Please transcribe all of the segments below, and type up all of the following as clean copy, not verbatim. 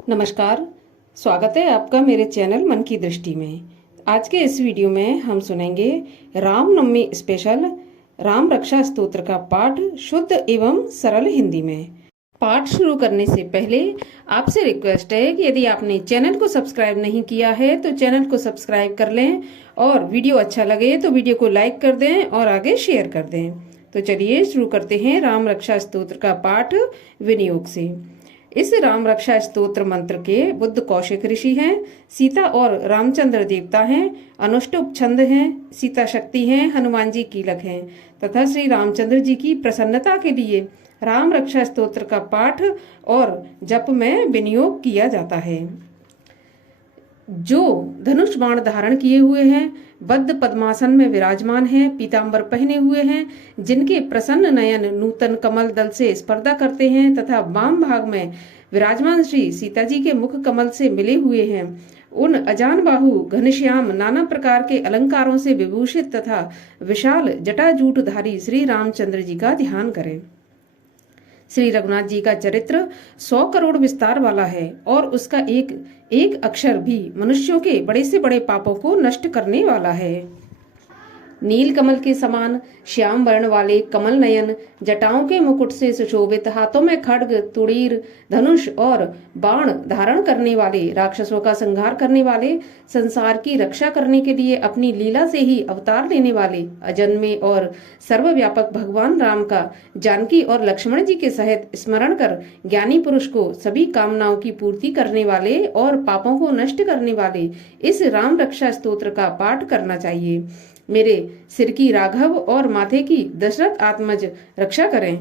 नमस्कार। स्वागत है आपका मेरे चैनल मन की दृष्टि में। आज के इस वीडियो में हम सुनेंगे रामनवमी स्पेशल राम रक्षा स्तोत्र का पाठ शुद्ध एवं सरल हिंदी में। पाठ शुरू करने से पहले आपसे रिक्वेस्ट है कि यदि आपने चैनल को सब्सक्राइब नहीं किया है तो चैनल को सब्सक्राइब कर लें और वीडियो अच्छा लगे तो वीडियो को लाइक कर दें और आगे शेयर कर दें। तो चलिए शुरू करते हैं राम रक्षा स्तोत्र का पाठ विनियोग से। इस राम रक्षा स्तोत्र मंत्र के बुद्ध कौशिक ऋषि हैं, सीता और रामचंद्र देवता हैं, अनुष्टुप छंद हैं, सीता शक्ति हैं, हनुमान जी कीलक हैं तथा श्री रामचंद्र जी की प्रसन्नता के लिए राम रक्षा स्तोत्र का पाठ और जप में विनियोग किया जाता है। जो धनुष बाण धारण किए हुए हैं, बद्ध पद्मासन में विराजमान हैं, पीतांबर पहने हुए हैं, जिनके प्रसन्न नयन नूतन कमल दल से स्पर्धा करते हैं तथा वाम भाग में विराजमान श्री सीता जी के मुख कमल से मिले हुए हैं, उन अजान बाहु घनश्याम नाना प्रकार के अलंकारों से विभूषित तथा विशाल जटाजूटधारी श्री रामचंद्र जी का ध्यान करें। श्री रघुनाथ जी का चरित्र 100 करोड़ विस्तार वाला है और उसका एक एक अक्षर भी मनुष्यों के बड़े से बड़े पापों को नष्ट करने वाला है। नील कमल के समान श्याम वर्ण वाले कमल नयन, जटाओं के मुकुट से सुशोभित, हाथों में खड्ग, तुड़ीर, धनुष और बाण धारण करने वाले, राक्षसों का संहार करने वाले, संसार की रक्षा करने के लिए अपनी लीला से ही अवतार लेने वाले, अजन्मे और सर्वव्यापक भगवान राम का जानकी और लक्ष्मण जी के सहित स्मरण कर ज्ञानी पुरुष को सभी कामनाओं की पूर्ति करने वाले और पापों को नष्ट करने वाले इस राम रक्षा स्तोत्र का पाठ करना चाहिए। मेरे सिर की राघव और माथे की दशरथ आत्मज रक्षा करें,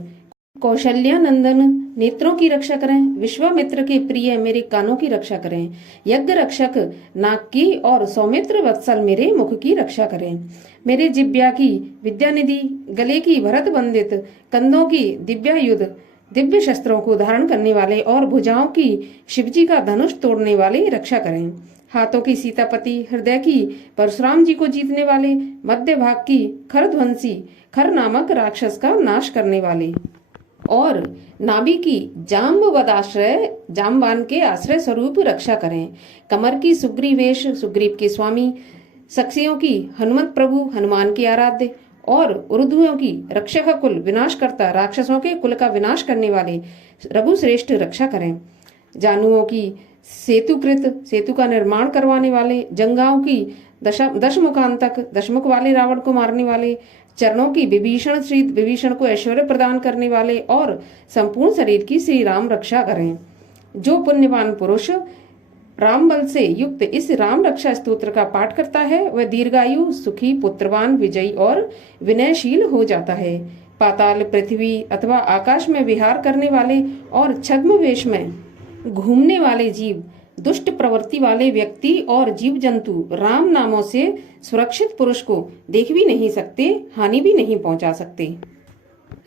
कौशल्या नंदन नेत्रों की रक्षा करें, विश्वामित्र के प्रिय मेरे कानों की रक्षा करें, यज्ञ रक्षक नाक की और सौमित्र वत्सल मेरे मुख की रक्षा करें, मेरे जिब्या की विद्यानिधि, गले की भरत बंदित, कंधों की दिव्यायुध दिव्य शस्त्रों को धारण करने वाले और भुजाओं की शिवजी का धनुष तोड़ने वाले रक्षा करें, हाथों की सीतापति, हृदय की परशुराम जी को जीतने वाले, मध्य भाग की खरध्वंसी खर नामक राक्षस का नाश करने वाले और नाभि की जाम्बवदाश्रय जामवान के आश्रय स्वरूप रक्षा करें, कमर की सुग्रीवेश सुग्रीव के स्वामी, सखियों की हनुमत प्रभु हनुमान के आराध्य और उर्दुओं की रक्षक कुल विनाश करता राक्षसों के कुल का विनाश करने वाले रघुश्रेष्ठ रक्षा करें, जानुओं की सेतुकृत सेतु का निर्माण करवाने वाले, जंगाओं की दशमुखांतक दशमुख वाले रावण को मारने वाले, चरणों की विभीषण श्री विभीषण को ऐश्वर्य प्रदान करने वाले और संपूर्ण शरीर की श्री राम रक्षा करें। जो पुण्यवान पुरुष राम बल से युक्त इस राम रक्षा स्तोत्र का पाठ करता है वह दीर्घायु, सुखी, पुत्रवान, विजयी और विनयशील हो जाता है। पाताल, पृथ्वी अथवा आकाश में विहार करने वाले और छद्म वेश में घूमने वाले जीव, दुष्ट प्रवृत्ति वाले व्यक्ति और जीव जंतु राम नामों से सुरक्षित पुरुष को देख भी नहीं सकते, हानि भी नहीं पहुंचा सकते।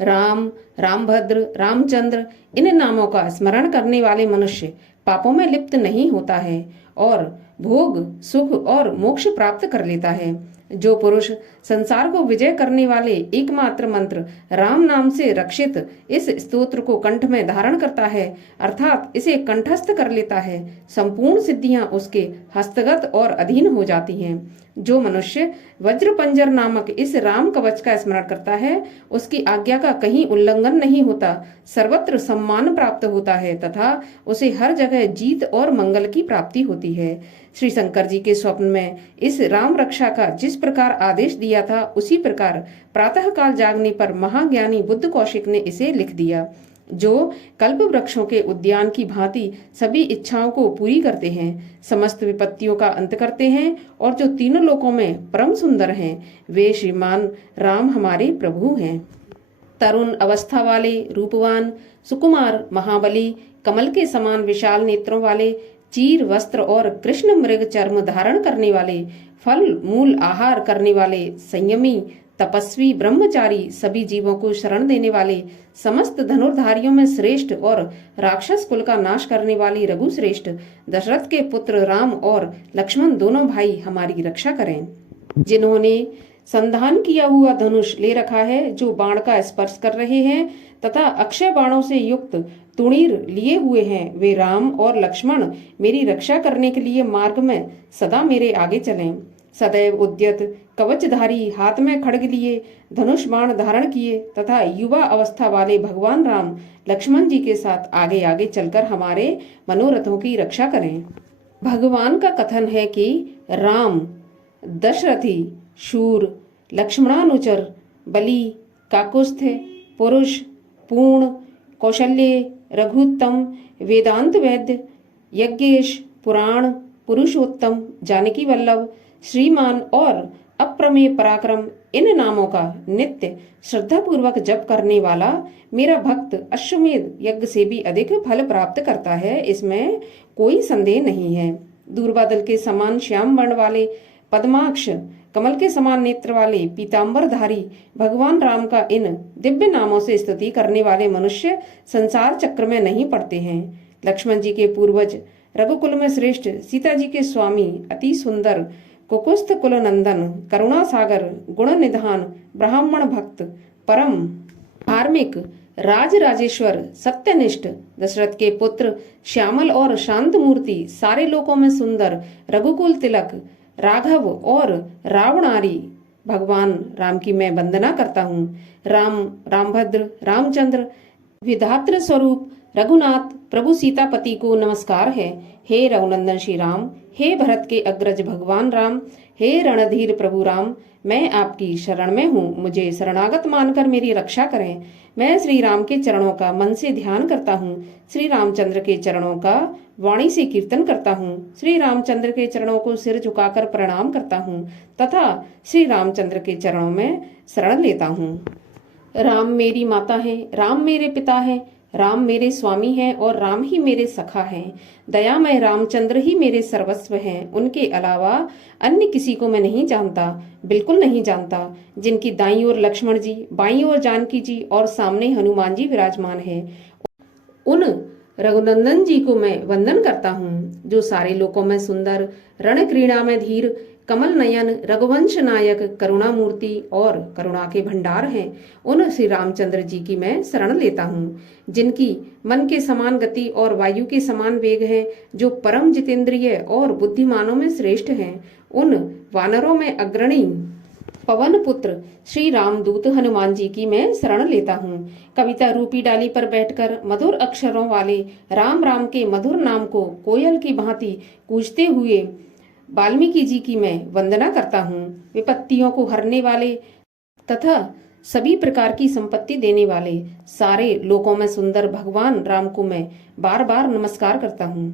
राम, रामभद्र, रामचंद्र इन नामों का स्मरण करने वाले मनुष्य पापों में लिप्त नहीं होता है और भोग, सुख और मोक्ष प्राप्त कर लेता है। जो पुरुष संसार को विजय करने वाले एकमात्र मंत्र राम नाम से रक्षित इस स्तोत्र को कंठ में धारण करता है अर्थात इसे कंठस्थ कर लेता है, संपूर्ण सिद्धियां उसके हस्तगत और अधीन हो जाती हैं। जो मनुष्य वज्रपंजर नामक इस राम कवच का स्मरण करता है उसकी आज्ञा का कहीं उल्लंघन नहीं होता, सर्वत्र सम्मान प्राप्त होता है तथा उसे हर जगह जीत और मंगल की प्राप्ति होती है। श्री शंकर जी के स्वप्न में इस राम रक्षा का जिस प्रकार आदेश दिया था उसी प्रकार प्रातः काल जागने पर महाज्ञानी बुद्ध कौशिक ने इसे लिख दिया। जो कल्प वृक्षों के उद्यान की भांति सभी इच्छाओं को पूरी करते हैं, समस्त विपत्तियों का अंत करते हैं और जो तीनों लोकों में परम सुंदर हैं, वे श्रीमान राम हमारे प्रभु हैं। तरुण अवस्था वाले, रूपवान, सुकुमार, महाबली, कमल के समान विशाल नेत्रों वाले, चीर वस्त्र और कृष्ण मृग चर्म धारण करने वाले, फल मूल आहार करने वाले, संयमी, तपस्वी, ब्रह्मचारी, सभी जीवों को शरण देने वाले, समस्त धनुर्धारियों में श्रेष्ठ और राक्षस कुल का नाश करने वाली रघुश्रेष्ठ दशरथ के पुत्र राम और लक्ष्मण दोनों भाई हमारी रक्षा करें। जिन्होंने संधान किया हुआ धनुष ले रखा है जो बाण का स्पर्श कर रहे हैं तथा अक्षय बाणों से युक्त तुणीर लिए हुए हैं। वे राम और लक्ष्मण मेरी रक्षा करने के लिए मार्ग में सदा मेरे आगे चलें। सदैव उद्यत कवचधारी, हाथ में खड्ग लिए, धनुष बाण धारण किए तथा युवा अवस्था वाले भगवान राम लक्ष्मण जी के साथ आगे आगे चलकर हमारे मनोरथों की रक्षा करें। भगवान का कथन है कि राम दशरथी, शूर, लक्ष्मणानुचर, बलि, काकुस्थ, पुरुष, पूर्ण, कौशल्य, रघुत्तम, वेदांत वैद्य, यज्ञेश, पुराण, पुरुषोत्तम, जानकी वल्लभ, श्रीमान और अप्रमेय पराक्रम, इन नामों का नित्य श्रद्धा पूर्वक जप करने वाला मेरा भक्त अश्वमेध यज्ञ से भी अधिक फल प्राप्त करता है, इसमें कोई संदेह नहीं है। दूरबादल के समान श्याम वर्ण वाले, पद्माक्ष, कमल के समान नेत्र वाले, पीतांबरधारी भगवान राम का इन दिव्य नामों से स्तुति करने वाले मनुष्य संसार चक्र में नहीं पड़ते हैं। लक्ष्मण जी के पूर्वज, रघुकुल में श्रेष्ठ, सीता जी के स्वामी, अति सुंदर, कुकुस्थ कुल नंदन, करुणा सागर, गुण निधान, ब्राह्मण भक्त, परम धार्मिक, राज राजेश्वर, सत्यनिष्ठ, दशरथ के पुत्र, श्यामल और शांत मूर्ति, सारे लोकों में सुंदर, रघुकुल तिलक, राघव और रावणारी भगवान राम की मैं वंदना करता हूँ। राम, रामभद्र, रामचंद्र, विधात्र स्वरूप रघुनाथ प्रभु सीतापति को नमस्कार है। हे रघुनंदन श्री राम, हे भरत के अग्रज भगवान राम, हे रणधीर प्रभु राम, मैं आपकी शरण में हूँ, मुझे शरणागत मानकर मेरी रक्षा करें। मैं श्री राम के चरणों का मन से ध्यान करता हूँ, श्री रामचंद्र के चरणों का वाणी से कीर्तन करता हूँ, श्री रामचंद्र के चरणों को सिर झुकाकर प्रणाम करता हूँ तथा श्री रामचंद्र के चरणों में शरण लेता हूँ। राम मेरी माता है, राम मेरे पिता है, राम मेरे स्वामी हैं और राम ही मेरे सखा हैं। दयामय रामचंद्र ही मेरे सर्वस्व हैं, उनके अलावा अन्य किसी को मैं नहीं जानता, बिल्कुल नहीं जानता। जिनकी दाईं ओर लक्ष्मण जी, बाईं ओर जानकी जी और सामने हनुमान जी विराजमान है, उन रघुनंदन जी को मैं वंदन करता हूँ, जो सारे लोकों में सुंदर, रण क्रीड़ा में धीर, कमल नयन, रघुवंश नायक, करुणा मूर्ति और करुणा के भंडार हैं। उन श्री रामचंद्र जी की मैं शरण लेता हूँ, जिनकी मन के समान गति और वायु के समान वेग है, जो परम जितेंद्रिय और बुद्धिमानों में श्रेष्ठ हैं। उन वानरों में अग्रणी पवन पुत्र श्री रामदूत हनुमान जी की मैं शरण लेता हूँ। कविता रूपी डाली पर बैठकर मधुर अक्षरों वाले राम राम के मधुर नाम को कोयल की भांति कूजते हुए वाल्मीकि जी की मैं वंदना करता हूँ। विपत्तियों को हरने वाले तथा सभी प्रकार की संपत्ति देने वाले सारे लोकों में सुंदर भगवान राम को मैं बार बार नमस्कार करता हूँ।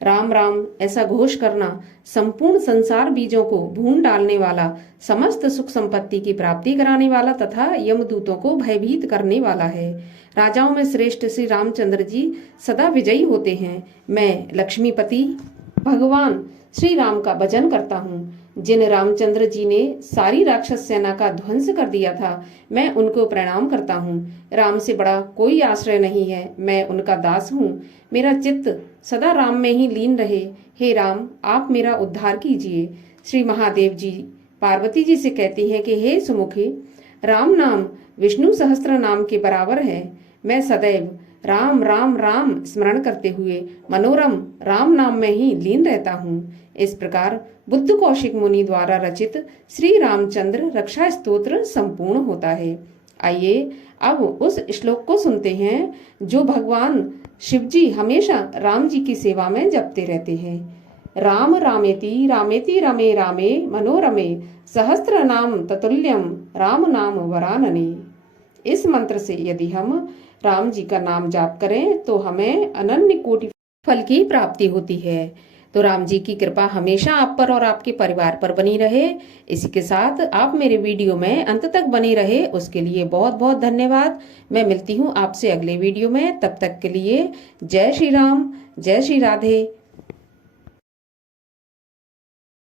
राम राम ऐसा घोष करना संपूर्ण संसार बीजों को भून डालने वाला, समस्त सुख संपत्ति की प्राप्ति कराने वाला तथा यमदूतों को भयभीत करने वाला है। राजाओं में श्रेष्ठ श्री रामचंद्र जी सदा विजयी होते हैं। मैं लक्ष्मीपति भगवान श्री राम का भजन करता हूँ। जिन रामचंद्र जी ने सारी राक्षस सेना का ध्वंस कर दिया था, मैं उनको प्रणाम करता हूँ। राम से बड़ा कोई आश्रय नहीं है, मैं उनका दास हूँ। मेरा चित्त सदा राम में ही लीन रहे। हे राम, आप मेरा उद्धार कीजिए। श्री महादेव जी पार्वती जी से कहते हैं कि हे सुमुखी, राम नाम विष्णु सहस्त्र नाम के बराबर है। मैं सदैव राम राम राम स्मरण करते हुए मनोरम राम नाम में ही लीन रहता हूँ। इस प्रकार बुद्ध कौशिक मुनि द्वारा रचित श्री रामचंद्र रक्षा स्तोत्र संपूर्ण होता है। आइए अब उस श्लोक को सुनते हैं जो भगवान शिव जी हमेशा राम जी की सेवा में जपते रहते हैं। राम रामेति रामेति रमे रामे मनोरमे सहस्त्र नाम ततुल्यम राम नाम वरानने। इस मंत्र से यदि हम राम जी का नाम जाप करें तो हमें अनन्य कोटि फल की प्राप्ति होती है। तो राम जी की कृपा हमेशा आप पर और आपके परिवार पर बनी रहे। इसी के साथ आप मेरे वीडियो में अंत तक बने रहे, उसके लिए बहुत बहुत धन्यवाद। मैं मिलती हूँ आपसे अगले वीडियो में, तब तक के लिए जय श्री राम, जय श्री राधे।